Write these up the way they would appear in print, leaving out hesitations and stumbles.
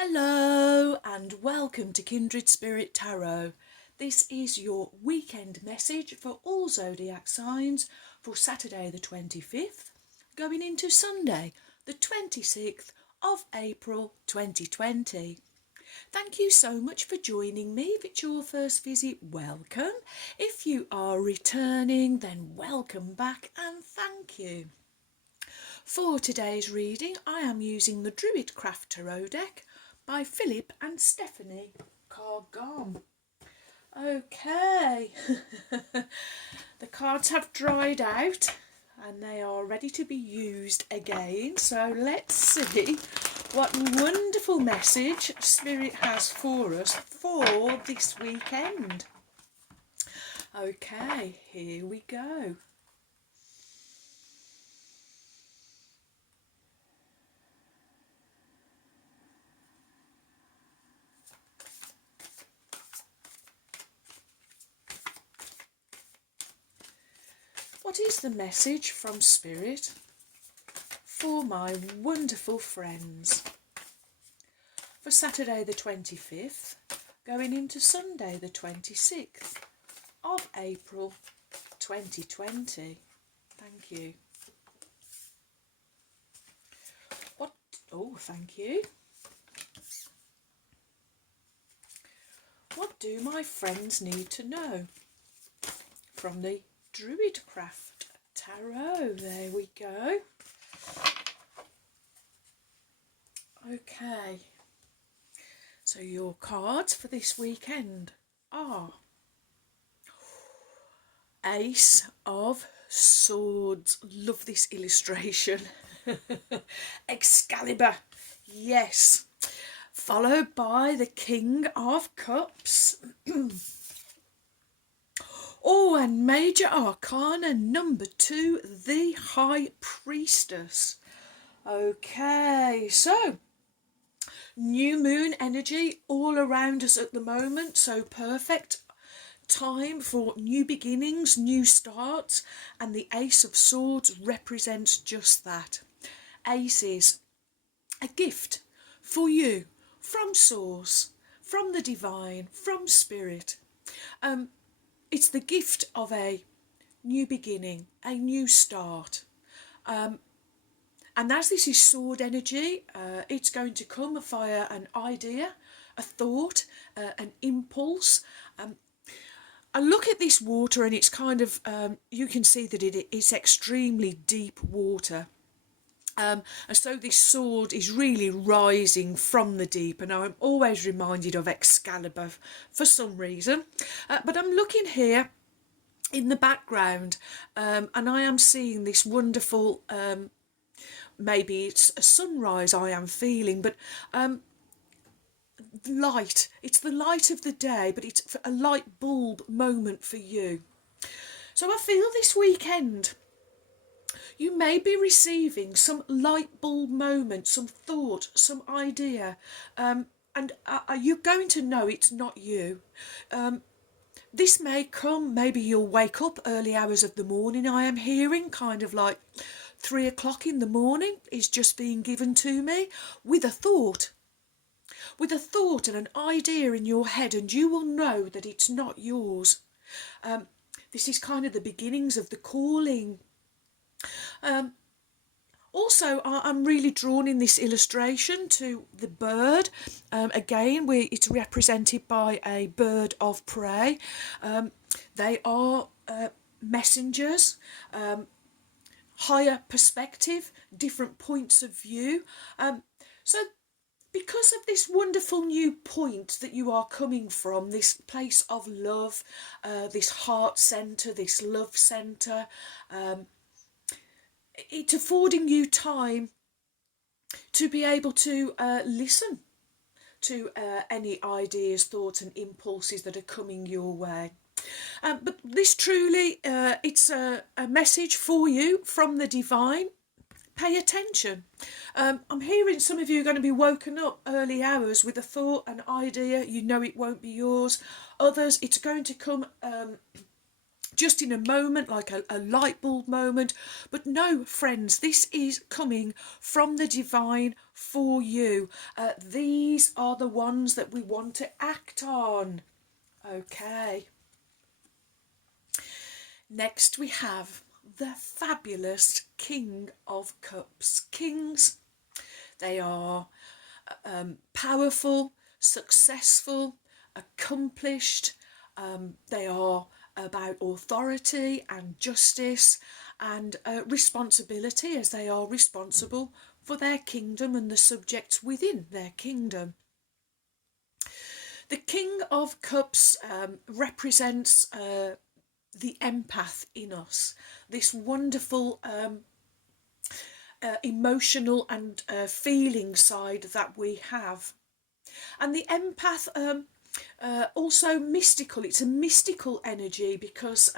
Hello and welcome to Kindred Spirit Tarot. This is your weekend message for all zodiac signs for Saturday the 25th, going into Sunday the 26th of April 2020. Thank you so much for joining me. If it's your first visit, welcome. If you are returning, then welcome back and thank you. For today's reading, I am using the Druidcraft Tarot deck by Philip and Stephanie Cargan. Okay, the cards have dried out and they are ready to be used again. So let's see what wonderful message Spirit has for us for this weekend. Okay, here we go. What is the message from Spirit for my wonderful friends for Saturday the 25th, going into Sunday the 26th of April 2020? Thank you. Thank you. What do my friends need to know? From the Druidcraft Tarot. There we go. Okay. So your cards for this weekend are Ace of Swords. Love this illustration. Excalibur. Yes. Followed by the King of Cups. And Major Arcana number 2, the High Priestess. Okay, so new moon energy all around us at the moment, so perfect time for new beginnings, new starts, and the Ace of Swords represents just that. Ace is a gift for you from Source, from the Divine, from Spirit. It's the gift of a new beginning, a new start. And as this is sword energy, it's going to come via an idea, a thought, an impulse. I look at this water and it's kind of, you can see that it's extremely deep water. And so this sword is really rising from the deep, and I'm always reminded of Excalibur for some reason. But I'm looking here in the background, and I am seeing this wonderful, maybe it's a sunrise I am feeling, but light. It's the light of the day, but it's a light bulb moment for you. So I feel this weekend you may be receiving some light bulb moment, some thought, some idea, and you're going to know it's not you. This may come, maybe you'll wake up early hours of the morning. I am hearing kind of like 3 o'clock in the morning is just being given to me with a thought and an idea in your head, and you will know that it's not yours. This is kind of the beginnings of the calling. Also, I'm really drawn in this illustration to the bird. Again, it's represented by a bird of prey. They are messengers, higher perspective, different points of view. So because of this wonderful new point that you are coming from, this place of love, this heart centre, this love centre, it's affording you time to be able to listen to any ideas, thoughts and impulses that are coming your way. But this truly, it's a message for you from the Divine. Pay attention. I'm hearing some of you are going to be woken up early hours with a thought, an idea. You know it won't be yours. Others, it's going to come just in a moment, like a light bulb moment. But no, friends, this is coming from the divine for you. These are the ones that we want to act on. Okay. Next we have the fabulous King of Cups. Kings, they are powerful, successful, accomplished. They are about authority and justice and responsibility, as they are responsible for their kingdom and the subjects within their kingdom. The King of Cups represents the empath in us, this wonderful emotional and feeling side that we have. And the empath, also mystical. It's a mystical energy because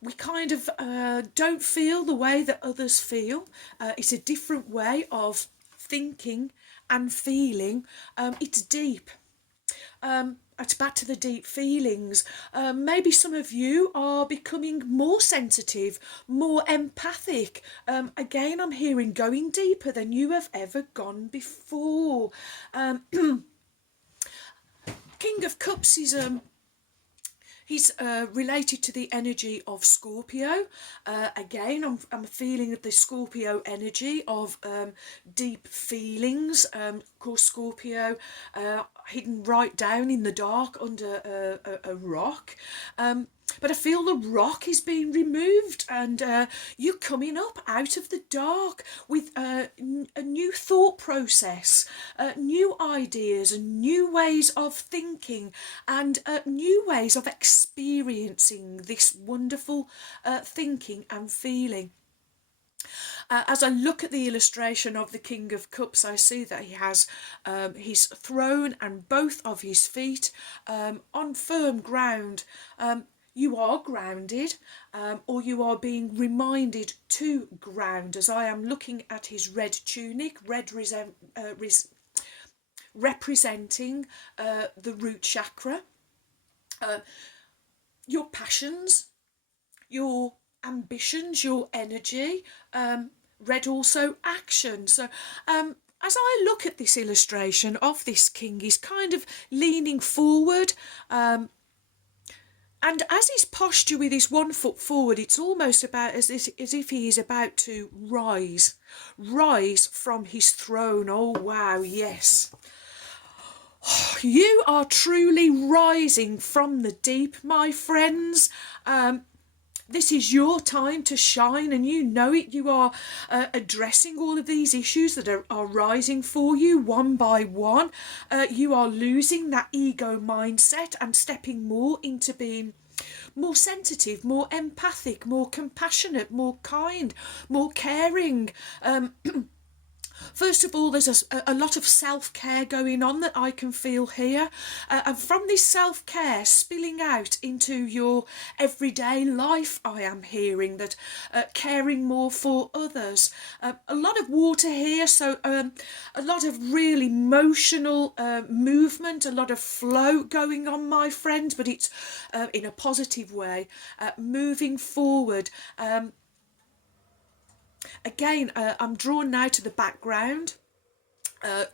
we kind of don't feel the way that others feel. It's a different way of thinking and feeling. It's deep. It's back to the deep feelings. Maybe some of you are becoming more sensitive, more empathic. Again, I'm hearing going deeper than you have ever gone before. King of Cups is he's related to the energy of Scorpio. Again, I'm feeling the Scorpio energy of deep feelings. Of course, Scorpio hidden right down in the dark under a rock. But I feel the rock is being removed and you're coming up out of the dark with a new thought process, new ideas and new ways of thinking and new ways of experiencing this wonderful thinking and feeling. As I look at the illustration of the King of Cups, I see that he has his throne and both of his feet on firm ground. You are grounded, or you are being reminded to ground, as I am looking at his red tunic, representing the root chakra. Your passions, your ambitions, your energy, red also action. So as I look at this illustration of this king, he's kind of leaning forward, and as his posture with his one foot forward, it's almost about as if he is about to rise from his throne. Oh wow, yes. You are truly rising from the deep, my friends. This is your time to shine, and you know it. You are addressing all of these issues that are rising for you one by one. You are losing that ego mindset and stepping more into being more sensitive, more empathic, more compassionate, more kind, more caring. First of all, there's a lot of self-care going on that I can feel here. And from this self-care spilling out into your everyday life, I am hearing that caring more for others. A lot of water here, so a lot of real emotional movement, a lot of flow going on, my friend, but it's in a positive way, moving forward. Again, I'm drawn now to the background,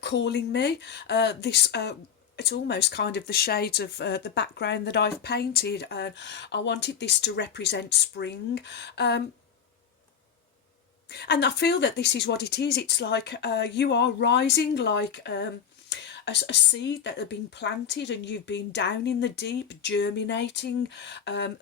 calling me. It's almost kind of the shades of the background that I've painted. I wanted this to represent spring. And I feel that this is what it is. It's like you are rising like a seed that had been planted, and you've been down in the deep, germinating,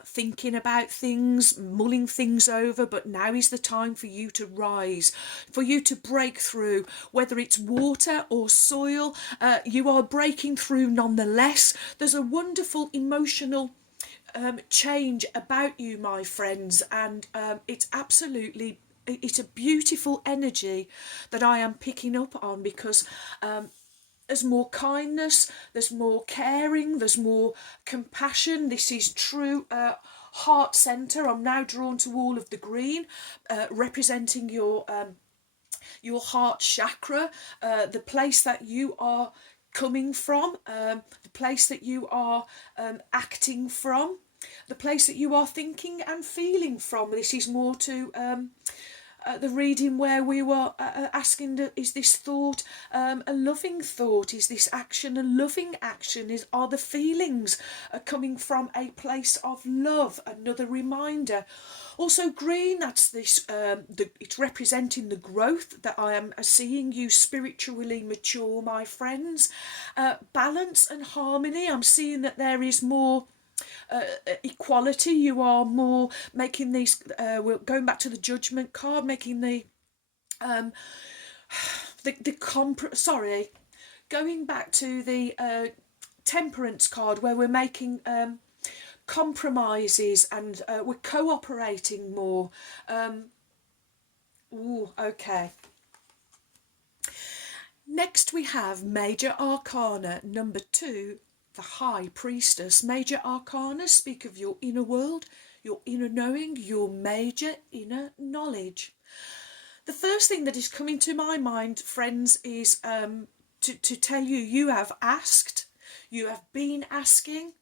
thinking about things, mulling things over, but now is the time for you to rise, for you to break through. Whether it's water or soil, you are breaking through nonetheless. There's a wonderful emotional change about you, my friends, and it's a beautiful energy that I am picking up on, because there's more kindness, there's more caring, there's more compassion. This is true heart centre. I'm now drawn to all of the green, representing your heart chakra, the place that you are coming from, the place that you are acting from. the place that you are thinking and feeling from. This is more to the reading where we were asking, is this thought a loving thought? Is this action a loving action? Are the feelings coming from a place of love? Another reminder. Also green, that's this, it's representing the growth that I am seeing you spiritually mature, my friends. Balance and harmony, I'm seeing that there is more equality. You are more making these, we're going back to the judgment card, making going back to the temperance card, where we're making compromises and we're cooperating more. Okay. Next we have Major Arcana number 2, the High Priestess. Major Arcana speak of your inner world, your inner knowing, your major inner knowledge. The first thing that is coming to my mind, friends, is to tell you, you have asked, you have been asking.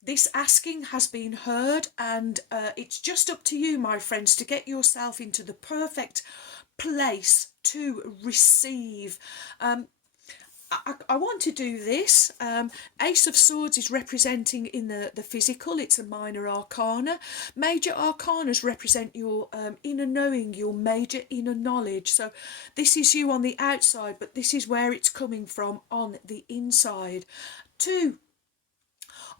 This asking has been heard, and it's just up to you, my friends, to get yourself into the perfect place to receive. I want to do this. Ace of Swords is representing in the physical. It's a minor arcana. Major arcanas represent your inner knowing, your major inner knowledge. So this is you on the outside, but this is where it's coming from on the inside. 2.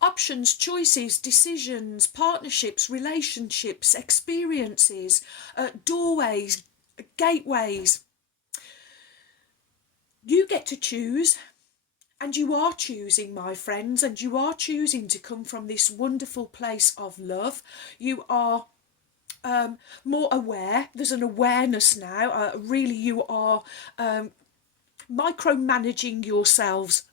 Options, choices, decisions, partnerships, relationships, experiences, doorways, gateways. You get to choose, and you are choosing, my friends, and you are choosing to come from this wonderful place of love. You are more aware. There's an awareness now. Really, you are micromanaging yourselves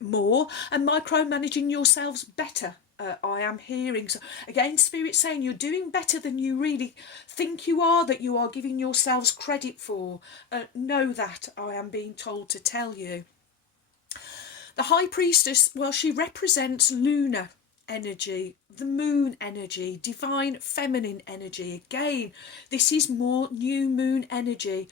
more and micromanaging yourselves better. I am hearing. So again, Spirit saying you're doing better than you really think you are, that you are giving yourselves credit for. Know that, I am being told to tell you. The High Priestess, well, she represents lunar energy, the moon energy, divine feminine energy. Again, this is more new moon energy.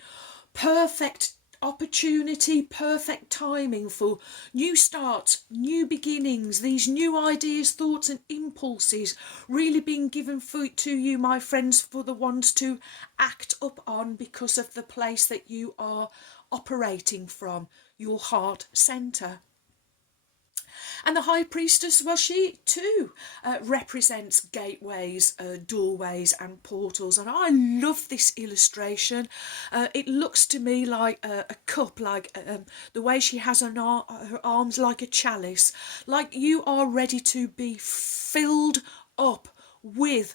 Perfect opportunity, perfect timing for new starts, new beginnings, these new ideas, thoughts and impulses really being given to you, my friends, for the ones to act up on because of the place that you are operating from, your heart centre. And the High Priestess, well, she too represents gateways, doorways and portals. And I love this illustration. It looks to me like a cup, like the way she has her arms like a chalice, like you are ready to be filled up with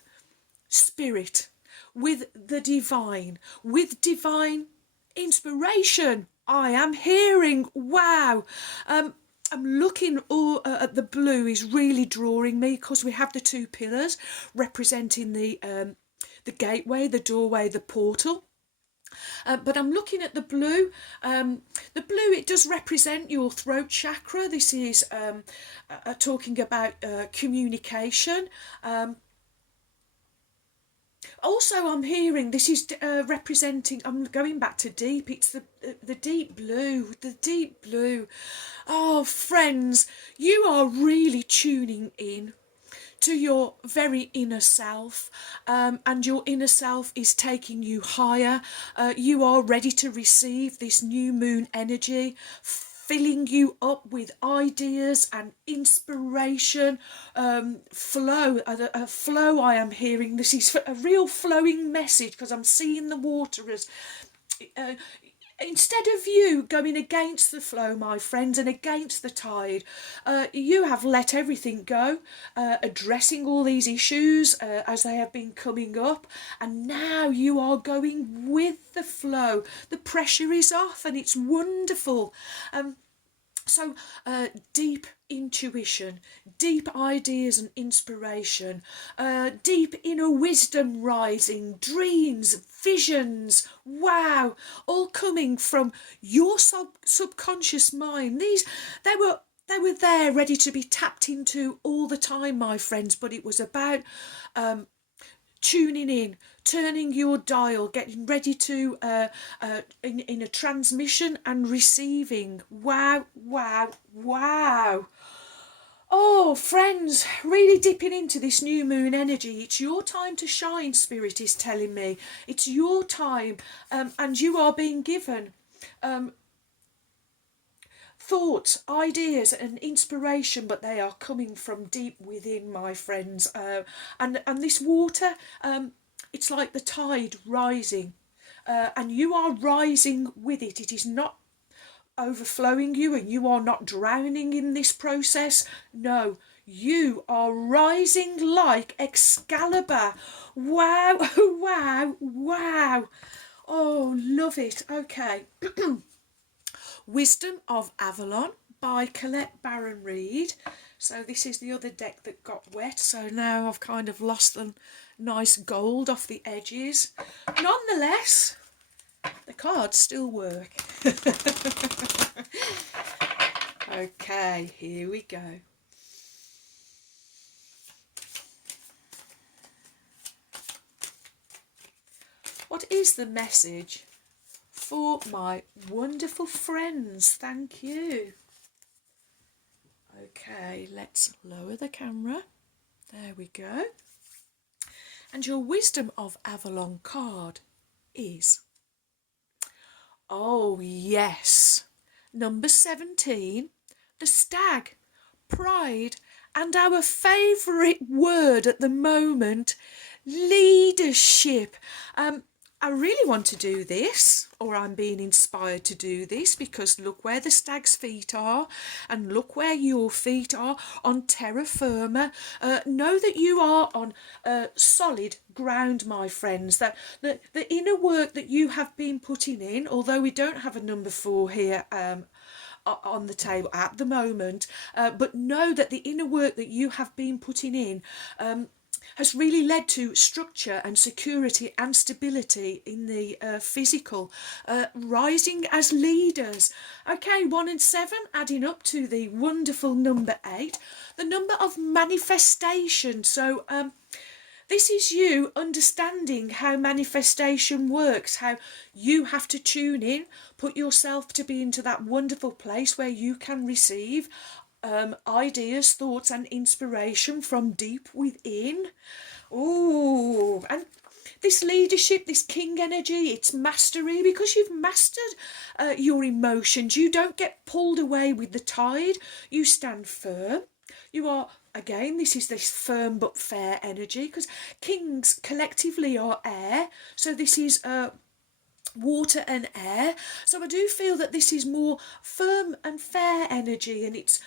spirit, with the divine, with divine inspiration. I am hearing, wow. I'm looking at the blue is really drawing me, because we have the 2 pillars representing the gateway, the doorway, the portal. But I'm looking at the blue. The blue, it does represent your throat chakra. This is talking about communication. Also, I'm hearing this is representing, I'm going back to deep, it's the deep blue, the deep blue. Oh, friends, you are really tuning in to your very inner self, and your inner self is taking you higher. You are ready to receive this new moon energy, filling you up with ideas and inspiration, flow, a flow I am hearing. This is a real flowing message, because I'm seeing the water as instead of you going against the flow, my friends, and against the tide, you have let everything go, addressing all these issues as they have been coming up, and now you are going with the flow. The pressure is off, and it's wonderful. So deep intuition, deep ideas and inspiration, deep inner wisdom rising, dreams, visions, wow, all coming from your subconscious mind. They they were there ready to be tapped into all the time, my friends, but it was about tuning in, turning your dial, getting ready to in a transmission and receiving. Wow, wow, wow. Oh, friends, really dipping into this new moon energy. It's your time to shine, Spirit is telling me. It's your time, and you are being given thoughts, ideas, and inspiration, but they are coming from deep within, my friends. And this water, it's like the tide rising, and you are rising with it. It is not overflowing you, and you are not drowning in this process. No, you are rising like Excalibur. Wow, wow, wow. Oh, love it. Okay. Wisdom of Avalon by Colette Baron Reid. So this is the other deck that got wet, so now I've kind of lost the nice gold off the edges. Nonetheless, the cards still work. Okay, here we go. What is the message for my wonderful friends? Thank you. Okay, let's lower the camera. There we go. And your Wisdom of Avalon card is, oh yes, number 17, the stag, pride, and our favourite word at the moment, leadership. I really want to do this, or I'm being inspired to do this, because look where the stag's feet are, and look where your feet are, on terra firma. Know that you are on solid ground, my friends, that the inner work that you have been putting in, although we don't have a number 4 here on the table at the moment, but know that the inner work that you have been putting in has really led to structure and security and stability in the physical, rising as leaders. Okay, 1 and 7 adding up to the wonderful number 8, the number of manifestation. So this is you understanding how manifestation works, how you have to tune in, put yourself to be into that wonderful place where you can receive ideas, thoughts and inspiration from deep within. Oh, and this leadership, this king energy, it's mastery, because you've mastered your emotions. You don't get pulled away with the tide. You stand firm. You are, again, this is this firm but fair energy, because kings collectively are air. So this is water and air. So I do feel that this is more firm and fair energy, and it's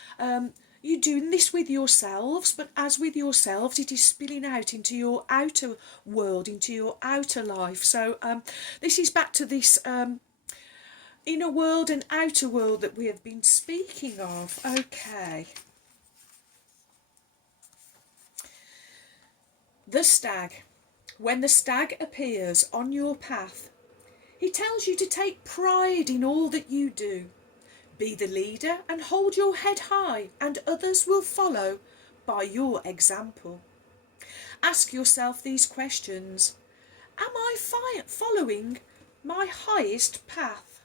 you're doing this with yourselves, but as with yourselves, it is spilling out into your outer world, into your outer life. So this is back to this inner world and outer world that we have been speaking of. Okay. The stag. When the stag appears on your path, he tells you to take pride in all that you do. Be the leader and hold your head high, and others will follow by your example. Ask yourself these questions. Am I following my highest path?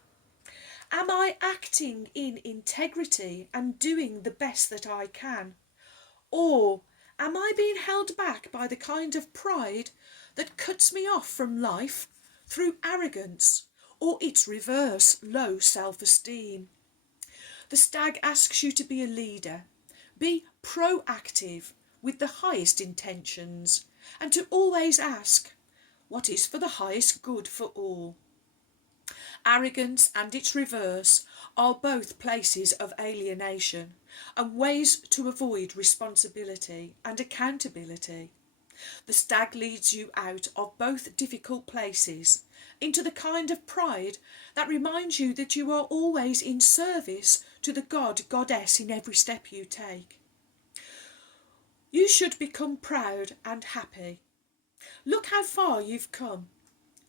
Am I acting in integrity and doing the best that I can? Or am I being held back by the kind of pride that cuts me off from life through arrogance, or its reverse, low self-esteem? The stag asks you to be a leader, be proactive with the highest intentions, and to always ask, what is for the highest good for all? Arrogance and its reverse are both places of alienation and ways to avoid responsibility and accountability. The stag leads you out of both difficult places into the kind of pride that reminds you that you are always in service to the God, goddess in every step you take. You should become proud and happy. Look how far you've come.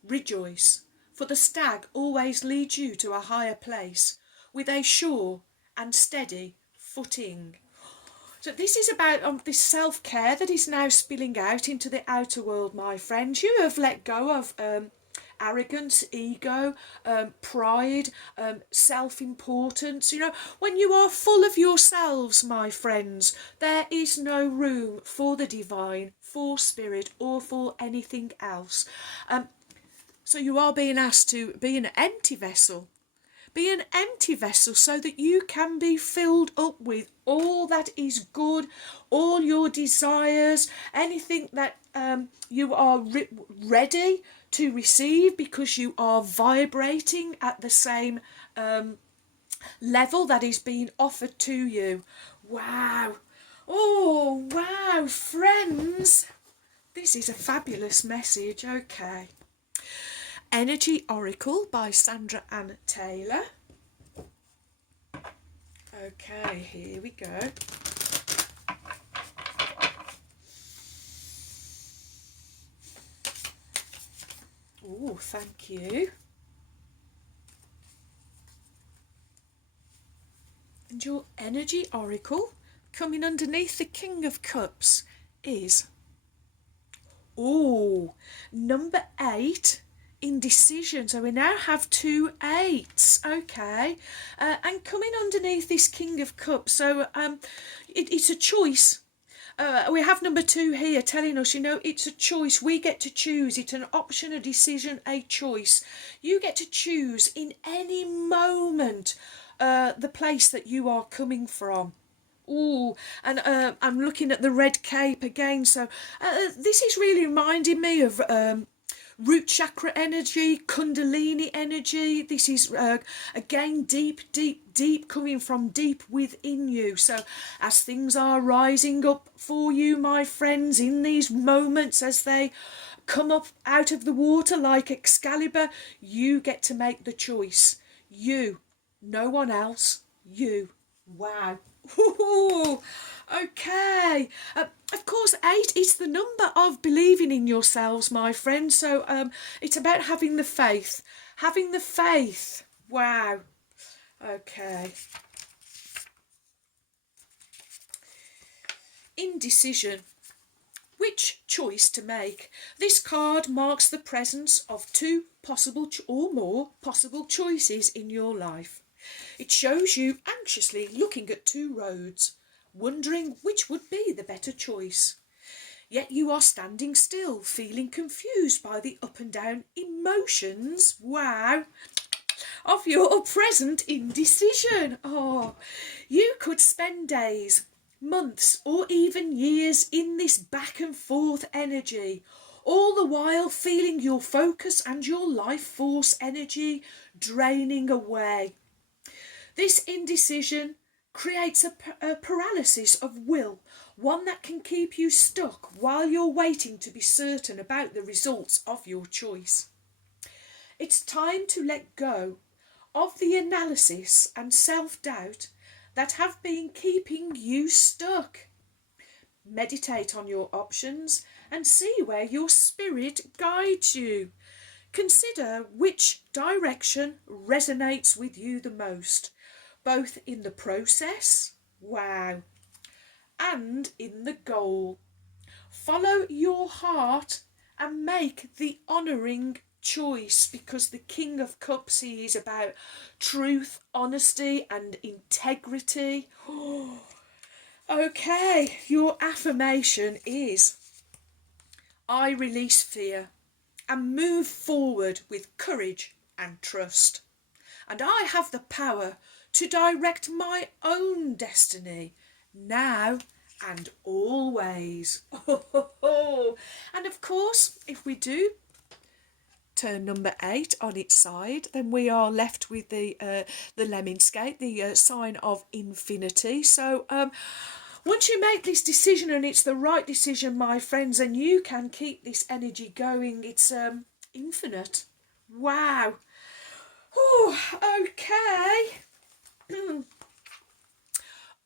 Rejoice, for the stag always leads you to a higher place with a sure and steady footing. So this is about this self-care that is now spilling out into the outer world, my friends. You have let go of arrogance, ego, pride, self-importance. You know, when you are full of yourselves, my friends, there is no room for the divine, for spirit, or for anything else. So you are being asked to be an empty vessel. Be an empty vessel so that you can be filled up with all that is good, all your desires, anything that you are ready to receive, because you are vibrating at the same level that is being offered to you. Wow. Oh, wow, friends. This is a fabulous message. Okay. Energy Oracle by Sandra Ann Taylor. Okay, here we go. Oh, thank you. And your Energy Oracle coming underneath the King of Cups is, number 8, indecision. So we now have 2 8s. Okay, and coming underneath this King of Cups, so it's a choice. We have number 2 here telling us, you know, it's a choice. We get to choose. It's an option, a decision, a choice. You get to choose in any moment the place that you are coming from. Ooh, and I'm looking at the red cape again. So this is really reminding me of root chakra energy, kundalini energy. This is again deep coming from deep within you. So as things are rising up for you, my friends, in these moments as they come up out of the water like Excalibur, you get to make the choice. You, no one else, you. Wow. Ooh, okay. Of course, 8 is the number of believing in yourselves, my friends. So it's about having the faith. Having the faith. Wow. Okay. Indecision. Which choice to make? This card marks the presence of 2 possible or more possible choices in your life. It shows you anxiously looking at 2 roads, wondering which would be the better choice. Yet you are standing still, feeling confused by the up and down emotions, wow, of your present indecision. Oh, you could spend days, months, or even years in this back and forth energy, all the while feeling your focus and your life force energy draining away. This indecision creates a paralysis of will, one that can keep you stuck while you're waiting to be certain about the results of your choice. It's time to let go of the analysis and self-doubt that have been keeping you stuck. Meditate on your options and see where your spirit guides you. Consider which direction resonates with you the most, both in the process, wow, and in the goal. Follow your heart and make the honouring choice, because the King of Cups, he is about truth, honesty and integrity. Okay, your affirmation is, I release fear and move forward with courage and trust. And I have the power to direct my own destiny, now and always. And of course, if we do turn number 8 on its side, then we are left with the lemonscape, the sign of infinity. So once you make this decision, and it's the right decision, my friends, and you can keep this energy going, it's infinite. Wow. Oh, okay.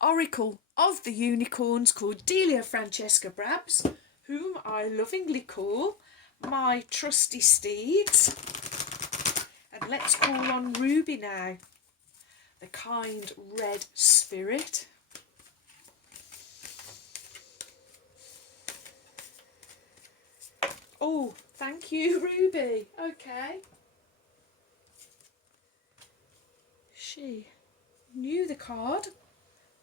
Oracle of the Unicorns, called Delia Francesca Brabs, whom I lovingly call my trusty steeds. And let's call on Ruby now, the kind red spirit. Oh, thank you, Ruby. Okay. She knew the card.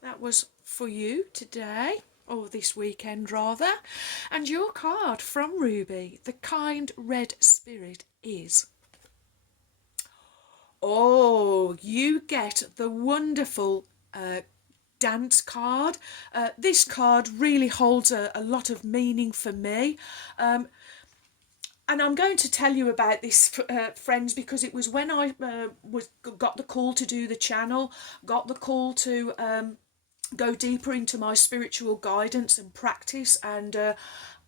That was for you today, or this weekend rather. And your card from Ruby, the kind red spirit, is... Oh, you get the wonderful dance card. This card really holds a lot of meaning for me. And I'm going to tell you about this, friends, because it was when I got the call to do the channel, got the call to go deeper into my spiritual guidance and practice, and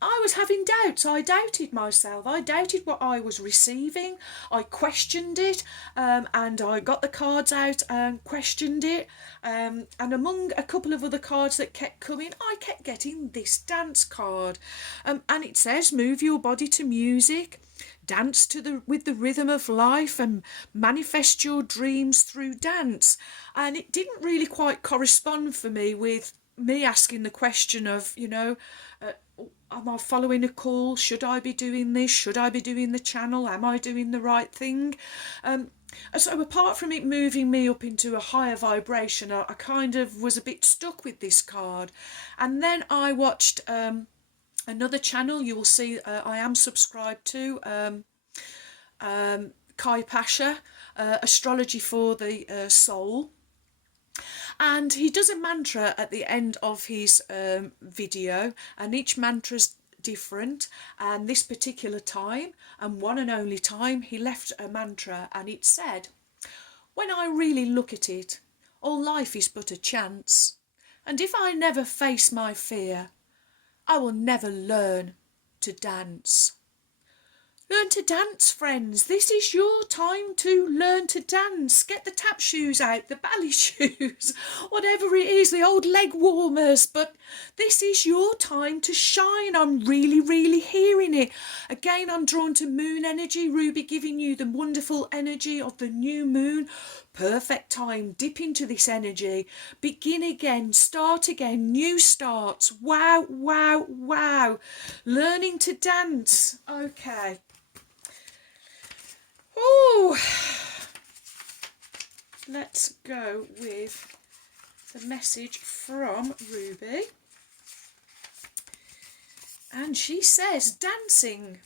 I was having doubts. I doubted myself. I doubted what I was receiving. I questioned it, and I got the cards out and questioned it. And among a couple of other cards that kept coming, I kept getting this dance card. And it says, move your body to music, dance with the rhythm of life, and manifest your dreams through dance. And it didn't really quite correspond for me with me asking the question of, am I following a call? Should I be doing this? Should I be doing the channel? Am I doing the right thing? So apart from it moving me up into a higher vibration, I kind of was a bit stuck with this card. And then I watched another channel you will see I am subscribed to, Kai Pasha, Astrology for the Soul. And he does a mantra at the end of his video, and each mantra's different. And this particular time, and one and only time, he left a mantra, and it said, when I really look at it, all life is but a chance, and if I never face my fear, I will never learn to dance. Learn to dance, friends. This is your time to learn to dance. Get the tap shoes out, the ballet shoes, whatever it is, the old leg warmers. But this is your time to shine. I'm really, really hearing it. Again, I'm drawn to moon energy. Ruby giving you the wonderful energy of the new moon. Perfect time. Dip into this energy. Begin again. Start again. New starts. Wow, wow, wow. Learning to dance. Okay. Oh, let's go with the message from Ruby. And she says, dancing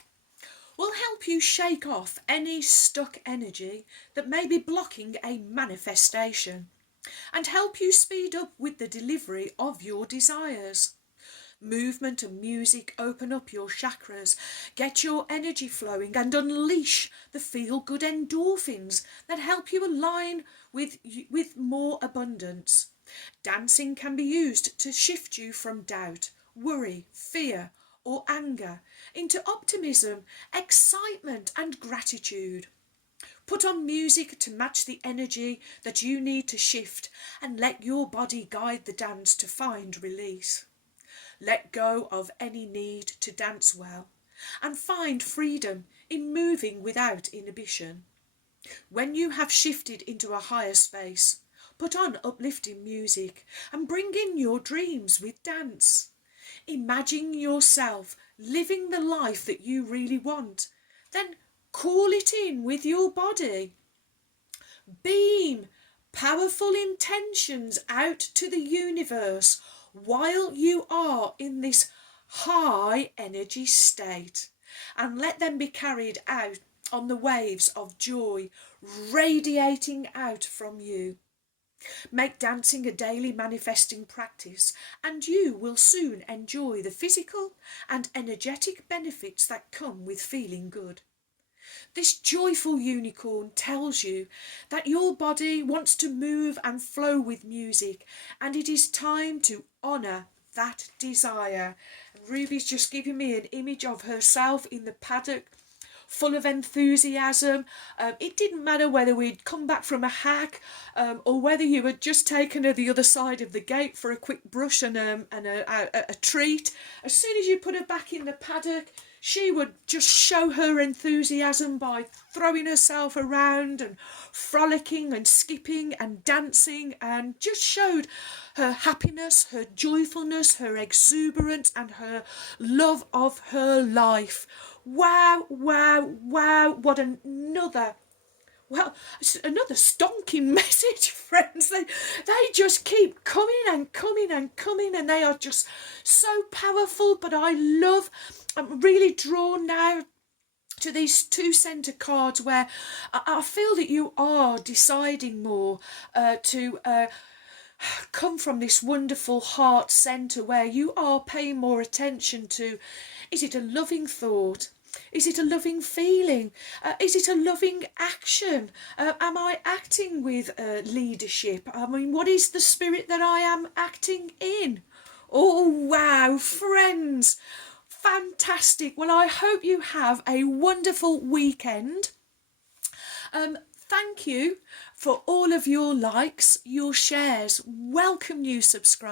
will help you shake off any stuck energy that may be blocking a manifestation and help you speed up with the delivery of your desires. Movement and music open up your chakras, get your energy flowing, and unleash the feel-good endorphins that help you align with more abundance. Dancing can be used to shift you from doubt, worry, fear, or anger into optimism, excitement, and gratitude. Put on music to match the energy that you need to shift, and let your body guide the dance to find release. Let go of any need to dance well and find freedom in moving without inhibition. When you have shifted into a higher space, put on uplifting music and bring in your dreams with dance. Imagine yourself living the life that you really want, then call it in with your body. Beam powerful intentions out to the universe while you are in this high energy state, and let them be carried out on the waves of joy radiating out from you. Make dancing a daily manifesting practice, and you will soon enjoy the physical and energetic benefits that come with feeling good. This joyful unicorn tells you that your body wants to move and flow with music, and it is time to honour that desire. And Ruby's just giving me an image of herself in the paddock, full of enthusiasm. It didn't matter whether we'd come back from a hack or whether you had just taken her the other side of the gate for a quick brush and a treat. As soon as you put her back in the paddock, she would just show her enthusiasm by throwing herself around and frolicking and skipping and dancing, and just showed her happiness, her joyfulness, her exuberance, and her love of her life. wow, wow, wow. What another, well, another stonking message, friends. They just keep coming and coming and coming, and they are just so powerful. But I'm really drawn now to these two centre cards, where I feel that you are deciding more to come from this wonderful heart centre, where you are paying more attention to, is it a loving thought? Is it a loving feeling? Is it a loving action? Am I acting with leadership? I mean, what is the spirit that I am acting in? Oh, wow, friends. Fantastic. Well, I hope you have a wonderful weekend. Thank you for all of your likes, your shares. Welcome new subscribers.